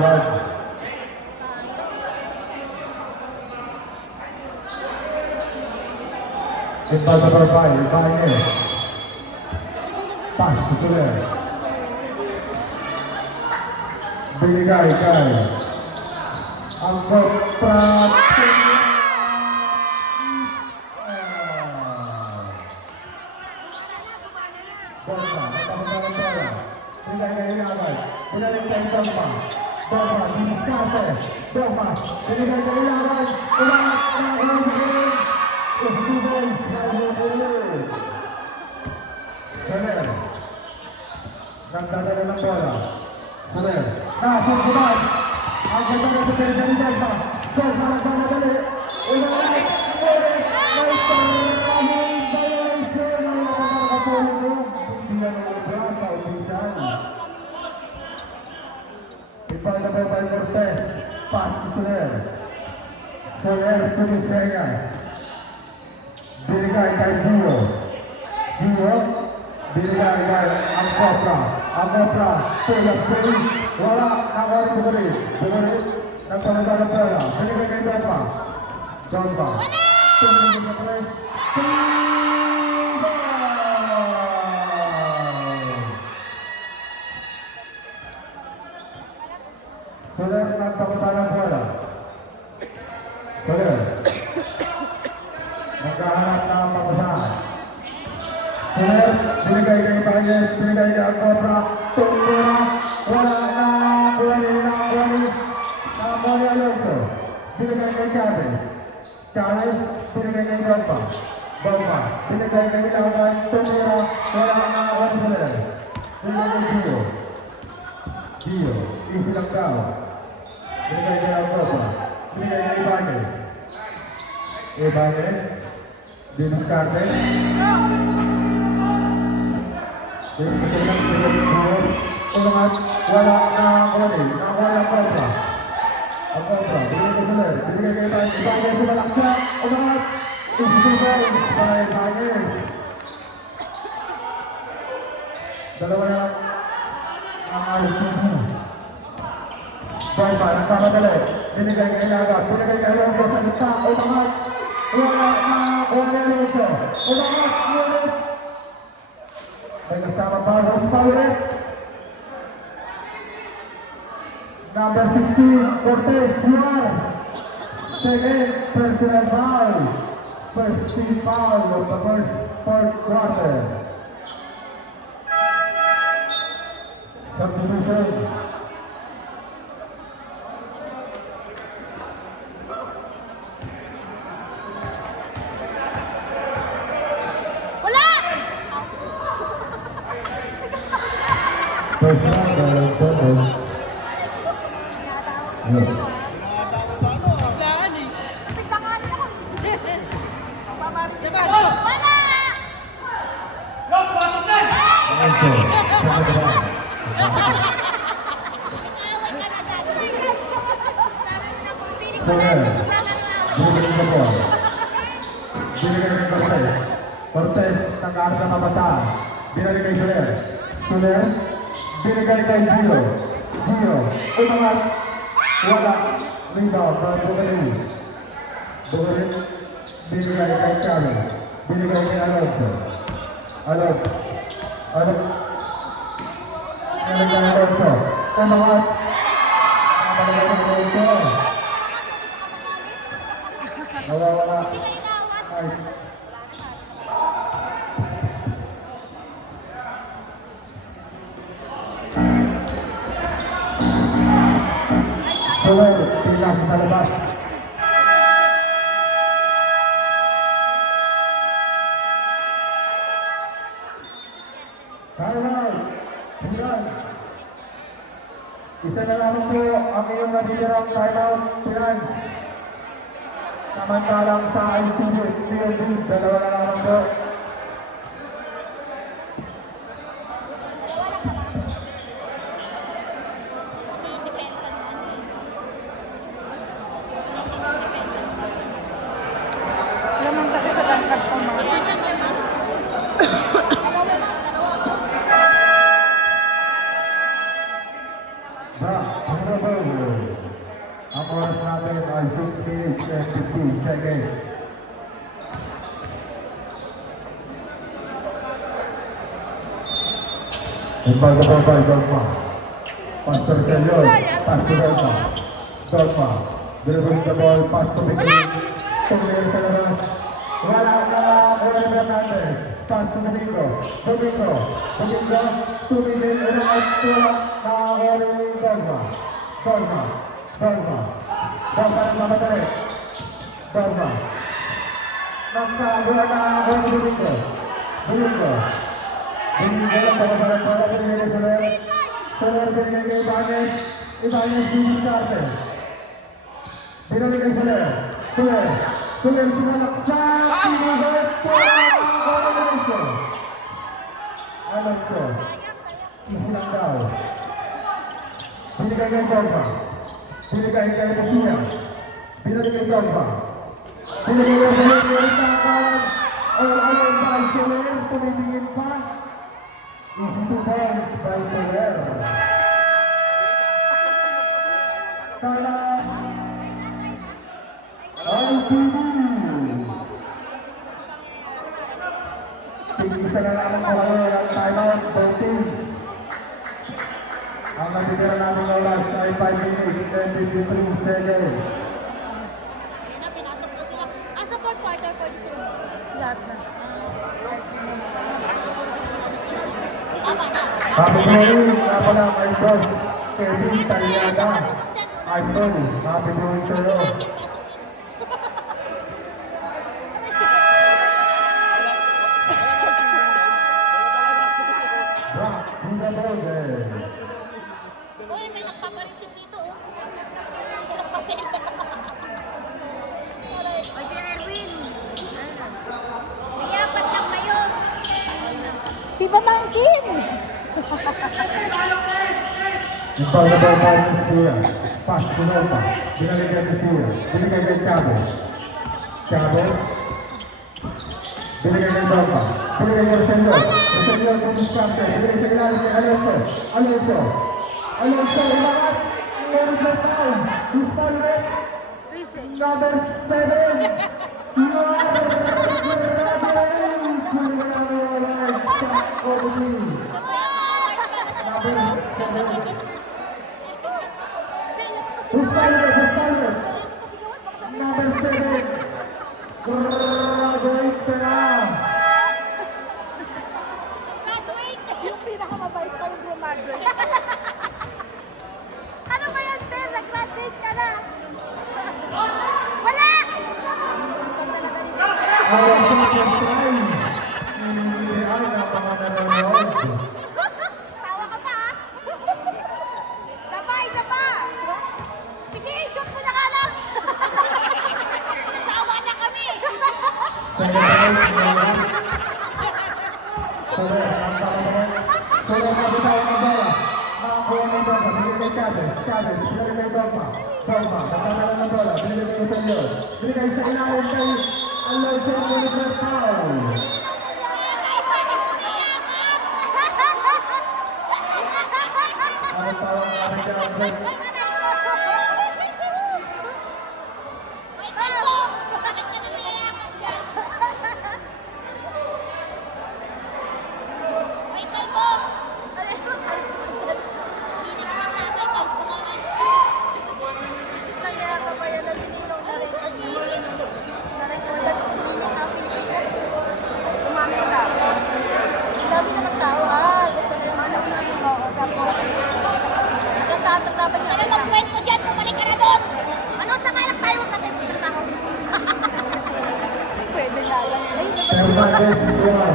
agad. Imbal number 5, Ibanez. Pass to Soler. Binigay kay ang kontra. Borja, nagpapagawang bola. Binigay kay Ilaban. Binalik kay Borja. Borja, dinikase. Borja, binigay kay Ilaban. Soler. Nagdadala ng bola. Soler. Nasunod. Ang ganda ng pagkakita ni Borja. Borja, nagdadali. Ulit. Imbal number 5 Cortez. Pass to Soler. Soler to Vizcaya. Binigay kay Gio. Gio. Binigay kay Angkopra. Angkopra. Soler play. Wala. Nakaw si Bugarit. Bugarit. Nagpapagawang ng bola. Binigay kay Donpa. Donpa. Tumingin sa play. Soler nagpapagawang ng bola. Soler. Naghahanap na ang papasahan. Soler, binigay kay Ibanez, binigay kay Angkopra, tumira, wala na, Mori Alonso, binigay kay Chavez, binigay kay Donpa, binigay kay Ilaban, tumira, wala na, Soler, binigay kay Gio, isilang daw, binigay kay Angkopra, binigay kay Ibanez, Diniscarte. Ulangat, wala na kunin. Nakawala Angkopra. Angkopra, binigay kay Soler. Binigay kay Ibanez, sumalaksa. Ulangat, isisibay kay Ibanez. Dalawa na ang alis mo. Borja, nagpapadali. Binigay kay Ilaban. Binigay kay Alonso sa gitna. Ulangat. Wala na Alonso. Ulangat, ulit. May kasama pa ulit. Number 16, Cortez Juan. Second personal foul. First team foul of the fourth quarter. Substitution. First round, Cortez, nag-aarap na kabataan. Binalik kay Soler. Soler, binigay kay Gio. Gio, umangat. Wala. Rebound, Bugarit. Bugarit, binigay kay Chavez. Binigay kay Alonso. Alonso. Binigay kay Alonso. Umangat. Binigay kay Alonso. Nawawala. Soler, tingnan sa labas. Timeout. Tingnan. Isa na naman po ang iyong natitirang timeout. Tingnan. Samantalang sa ICU, dalawa na naman po. oras natin ay 6 minutes and 15 seconds. Embargo po by Dogma. Pastor Kelly, Pastor Dogma. Dogma. Delivering the ball, pass to Biggie. Tumingin sa labas. Wala natin. Pass to Domingo. Domingo. Tumingin na naman ito na Dogma. Dogma ang mamadali. Dogma. Nagkagawa na ako ng Domingo. Hindi lang para pinili Soler. Soler pinili Ibanez. Ibanez dito sa atin. Pinili kay Soler. Soler sumalaksan. Pinili po ang Alonso. Isilang daw. Binigay kay Dogma. Binigay kay Messina. Binigay kay Dogma. Binigay kay Soler. Ang by Soler. Tumitingin pa. 2 points by Soler. Kala ITV. Tigisa na naman ko kayo ng timeout 13. Ang natitira namin ng last ay 5 minutes and 53 seconds. Pinasok na sila. Sa fourth quarter po lahat na. Happy Halloween nga pala kay Boss Kevin Taliada. Idol, happy Halloween sa'yo. Brock, Buda Bode. Uy, may nagpapareceive dito, oh. May nagpapel. Oy, si Erwin. May apat lang ngayon. Si Pamangkin. Ipag na daw tayo ng Sura. Pass, Pinota. Binaligyan ni Sura. Binigay kay Chavez. Binigay kay Dogma. Binigay kay Rosendo. Rosendo kung diskarte. Binigay sa ilalim kay Alonso. Ilangat. Alonso down. Dispalvet. Number 7. Number 7. Graduate pera. Graduate! Yung pinakamabait pa yung graduate. Ano ba yan, Sir? Nag-graduate ka na. Wala! Our second time. Hindi ay napakanonood. Tawa ka pa, ha? Isa pa! Sige, shoot mo na ka lang! Sawa na kami! Soler mabitaw ang bola. Nakakuha ng bola. Binigay kay Chavez. Binigay kay Dogma. Nagtatalan ng bola. Binigay kay Senyor. Binigay sa ilalim kay Alonso Oliver Paul. Ang tawag ng aking Chavez. Magkwento dyan, bumalik ka na doon! Ano, tsaka lang tayo natin sa tao. Pwede na lang. Fernandez Juan.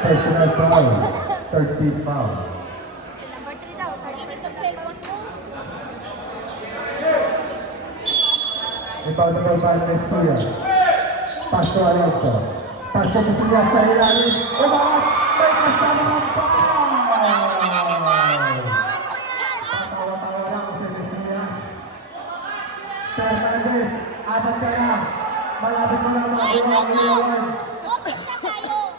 Personal foul. 13 foul. Number 3 daw, target sa cellphone mo. Ipag na ball by Mestia. Paso Alonso. Paso Mestia sa ilalim. Umangat! May kasama ng foul! Tawa-tawa lang si Mestia. Fernandez, apat ka na. Malapit mo na makakuha ang ilawan. Office na tayo!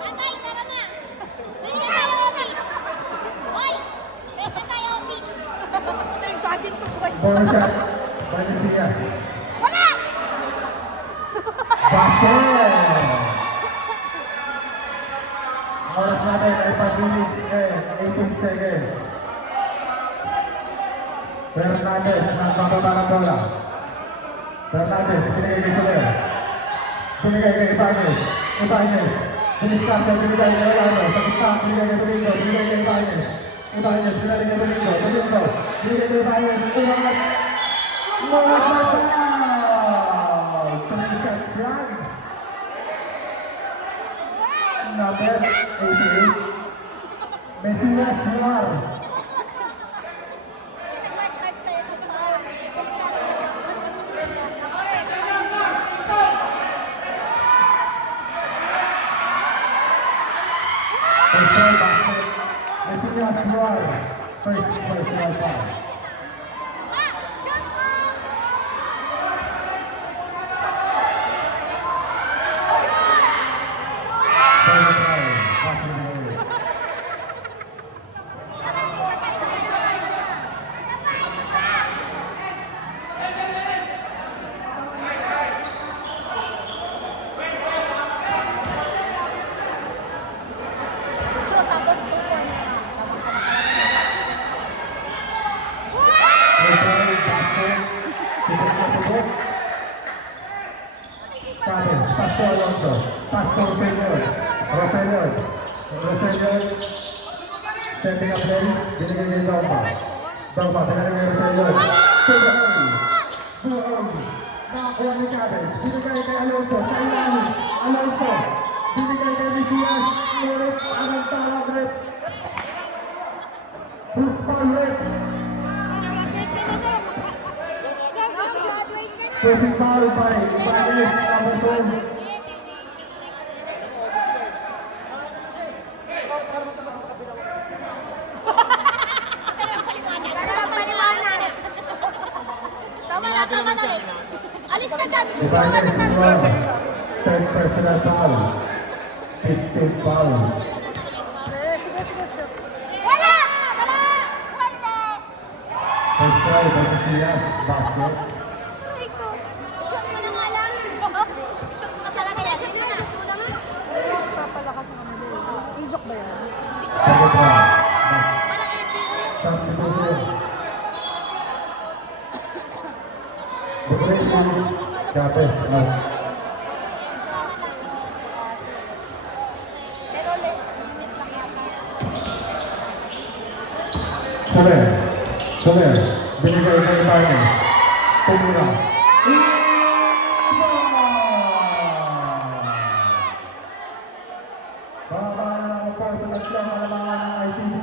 Atay, tara na! Pwede tayo office! Hoy! Pwede tayo office! Bonus shot. Valencia. Wala! Basket! Oras natin ay 5 minutes and 18 seconds. Fernandez, nagbababa ng bola. Fernandez, binigay kay Soler. Binigay kay Ibanez. Ibanez. Biniskasan, binigay kay Rolando. Sa kita, binigay kay Domingo. Binigay kay Ibanez. Ibanez, binigay kay Domingo. Domingo, binigay kay Ibanez. Umangat. Umangat na foul! 3 shots yan. Number 88. Mesias Noir. Nag-hard sa'yo ng power. Personal basket. Mesias Noir. First personal foul. Third foul. Passing away. So, tapos ito na. Personal basket. Titik na tubok. Sabe, Pasto Alonso. Pasto Roselio. Roselio. Roselio. Stepping up play. Binigay kay Dorma. Dorma, binigay kay Roselio. Buong. Nakakuha ni Chavez. Binigay kay Alonso. Sa ilalim. Alonso. Binigay kay Mesias. Ngunit anong tawag rin. Bruce Paulet. Pressing foul by Ibanez. Number 12. Tama na rin. Alis ka dyan. Ibanez Noir. Third personal foul. 15th foul. Wala! Wala! Wala! First try by Mesias. Basket. Aray ko. Shot mo na nga lang. Shot mo na siya lang. Shoot mo na. Shoot mo na nga. Papalakas ng kanila eh. I-joke ba yan? Second round. Walang edging. Substitution. Depression. Chavez. Out. Pero limit lang yata. Soler. Soler. Binigay kay Ibanez. Tumira. Baba na ang personal lang ang mga ng ITV.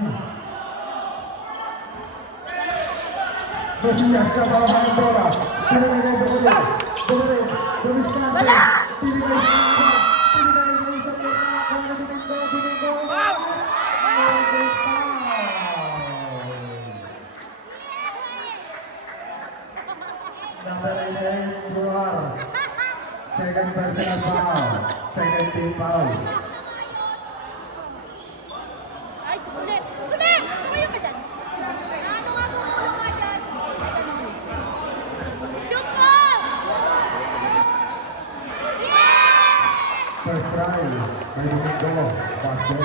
Mesias ka para ng bola. Binigay kay Domingo. Domingo. Wala! Binigay kay Domingo. Binigay kay Domingo. Domingo. Number 88, Noir. Second personal foul. Second team foul. Ay, sulit! Sulit! Kumayo ka dyan. Ano nga mo? Ano nga dyan? Shoot mo! Yeah! First try. By Domingo. Basket.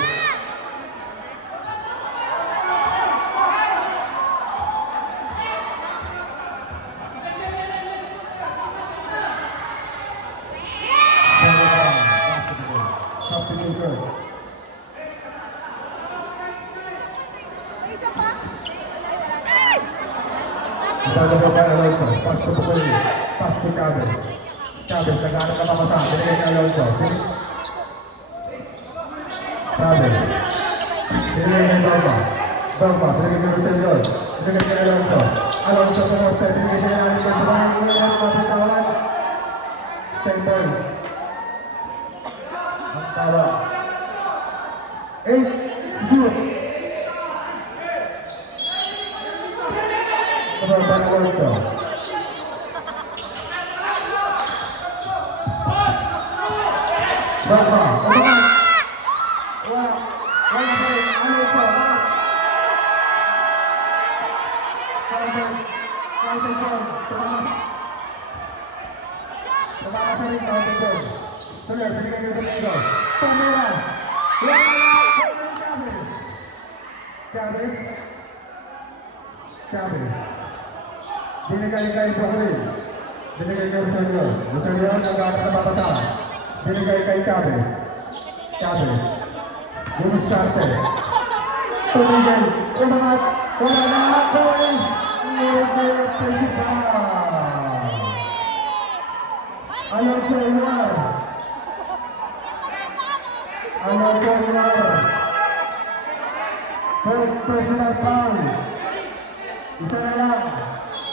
Second round. Basketball. Substitution. Isa pa? Ay, wala na. Bago kay Alonso. Pass to Bukoli. Pass to Chavez. Chavez, naghanap ka mamasa. Binigay kay Alonso. Chavez. Binigay kay Dorma. Dorma, binigay kay Roselio. Binigay kay Alonso. Alonso pumunta. Binigay kay Alonso. Binigay kay Alonso. Center. Ang tawa. 8, shoot. Sabay kay Alonso. Dorma. Wala! Wala pa rin. Alonso. Counter zone. Tumama sa rin, counter zone. Tuloy, binigay niyo dito. Tumira. Cabe. Binigay kay Joel. Binigay kay Rosario. Rosario, nag-aarap na babata. Binigay kay Cabe. Cabe. Lumis Carte. Tumigay. Umangat. Wala na. Joel. Ayaw Joel. Ayaw Joel. First personal foul. Isa na lang.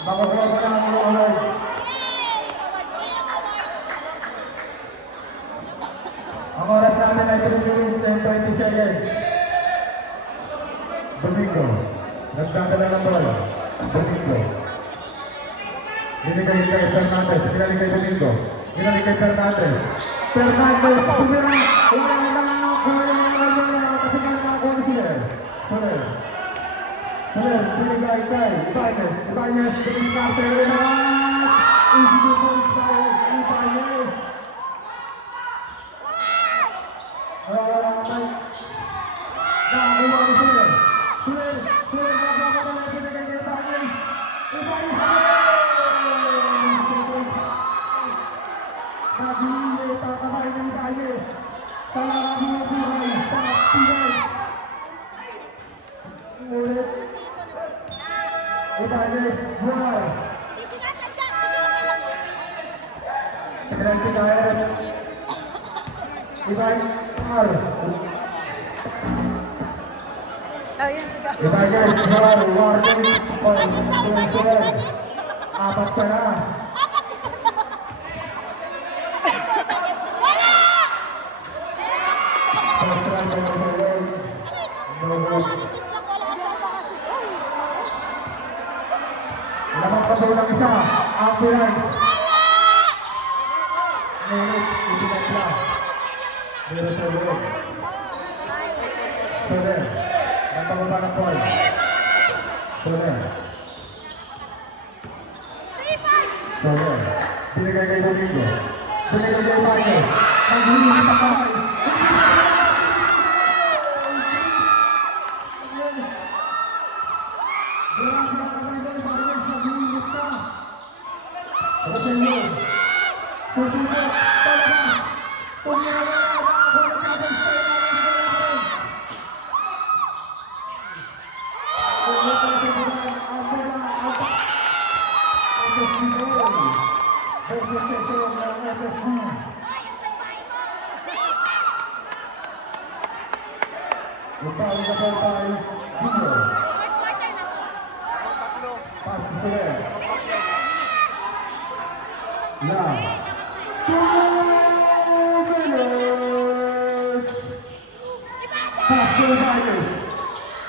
Makukuha ko lang ang ulay. Ang oras namin ay 3 minutes and 20 seconds. Domingo. Nagdadala ng bola. Domingo. Binigay kay Fernandez. Binigay kay Domingo. Binigay kay Fernandez. Fernandez. Sumira. Wala na lang. Kasi nakakuha na sila. Tuloy. Tuloy. Binigay kay Ibanez. Ibanez. Binigay kay Ibanez. Ibanez. Ibanez. Nakakuha na sila. Tuloy. Tuloy. Binigay kay Ibanez. Ibanez. Nabili. Tatabay ng Ibanez. Talagang buhay. Ulit. Ibanez, buhay. Penalty Dias. Ibanez, buhay. Ibanez, buhay. Warning. Apat ka na. Lamang pa daw lang isa, ang Piray. Ngunit, ibinagla. Pero sa ulit. Soler. Nagpababa ng ball. Soler. Soler. Binigay kay Domingo. Binigay kay Bayo. Naghuli sa kamay.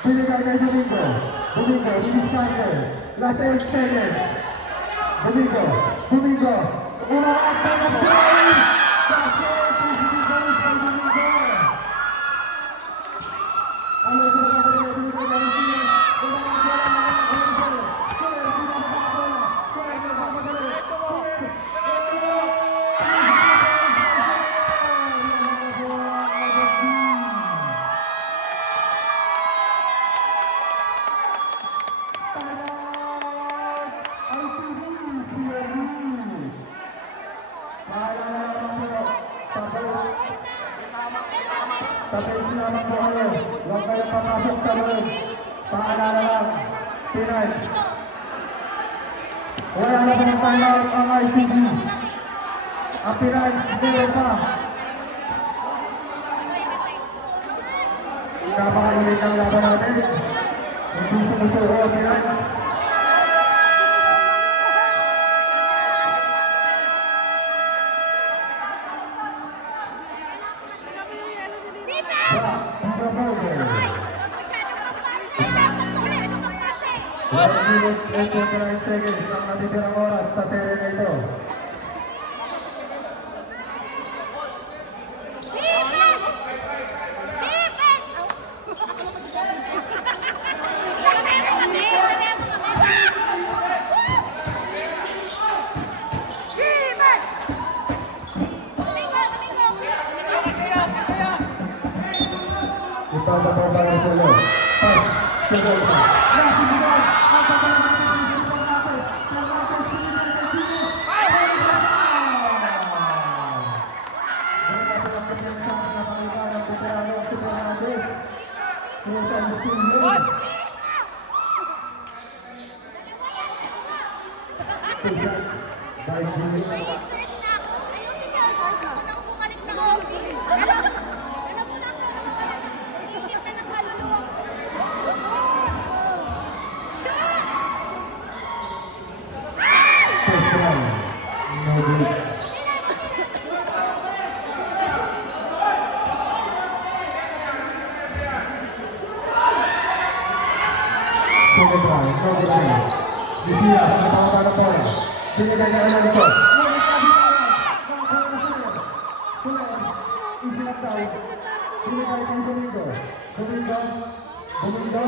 Binigay kay Domingo. Domingo, Domingo, last 8 seconds. Domingo, Domingo. Una at ang play! Bakit? Binigay kay Domingo. Ano sa mga Domingo na rin siya? Una at Tapos naman po kayo, huwag kayo papasok sa loob. Paalala lang, Pinay. Wala na po ng timeout ang ICG. Ang Pinay, zero pa. Napakaulit ang laban natin. Hindi sumusuko ang Pinay. One minute and 29 seconds ang natitirang oras sa sere na ito. Two shots by Junior. May stress na ako. Ayusin niyo ako. Ako nang bumalik na office. Alam mo na ako. Nag-iinit na ng kaluluwa ko. Shot! First round. No good. Second round. No good again. Lucia, nakapangapa na bola. Binigay na naman ito. Isinagtaw. Binigay kay Domingo. Domingo. Domingo.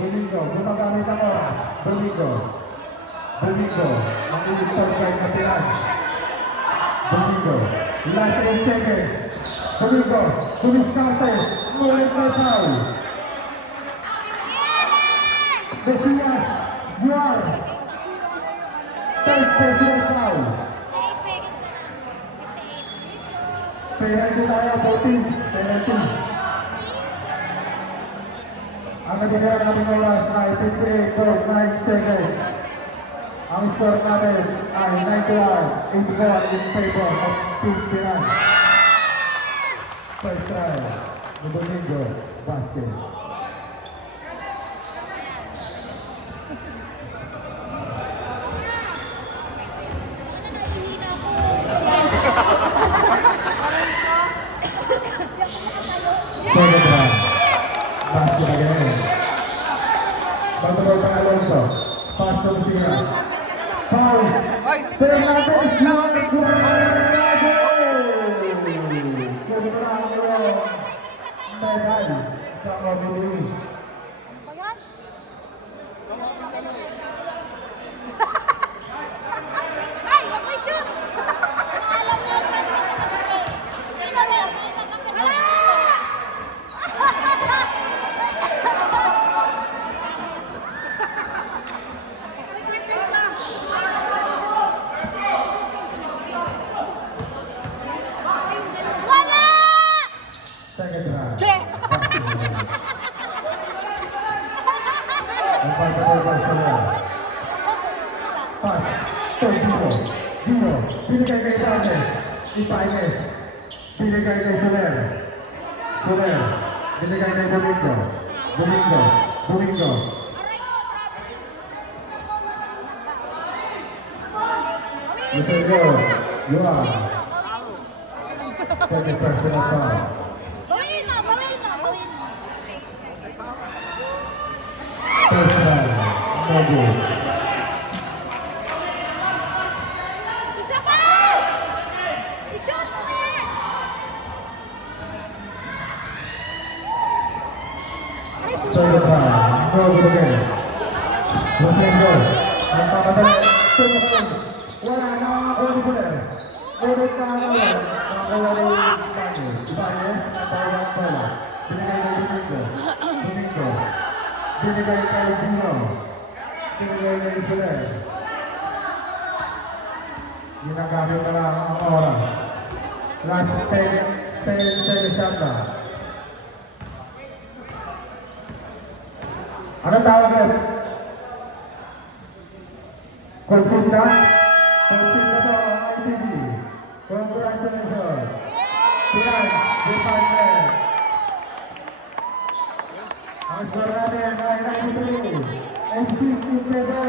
Domingo. Gumagamit ang oras. Domingo. Domingo. Mag-ilistor kay Kapilan. Domingo. Last 8 seconds. Domingo. Dumiskarte. Ngunit may foul. Mesias. You are. Third personal foul. 8 seconds na. 58. Penalty tayo, 14. Penalty. Ang nagiging natin oras ay 58.9 seconds. Ang score natin ay 91-84 in favor of Team Pinan. First try, ni Domingo Vasquez. Ano na, ihina ko. Second try, Vasquez again. Pagkabal pa Alonso, pass to Lucia. Foul! Fernandez! Medal sa OBB. Pa yan? Ay, wag may shoot! Alam mo, sino mo? May magkakaroon. Wala! Second round. Che! Ang pagkabal pa sila. Pass. To Gino. Gino. Binigay kay Sanchez. Ipaines. Binigay kay Soler. Soler. Binigay kay Domingo. Domingo. Domingo. Domingo. You are. Second personal foul. Bawin mo, bawin mo, bawin mo. First round. No good. Isa pa! I-shoot mo yan! Third round. No good again. Domingo. Ang pamatay. Tumukod. Wala na ang Oliver. Ulit na ang Oliver. Nakakuha na yung Ibanez. Ibanez. Natawa ang bola. Binigay kay Domingo. Domingo. Binigay kay Gino. Binigay kay Soler. Ginagamit na lang ang oras. Last 10 seconds na. Anong tawag yun? Confused na? Confused na po ang ITV. Congratulations. Pinan, department. Ang score natin ay 93. MC in favor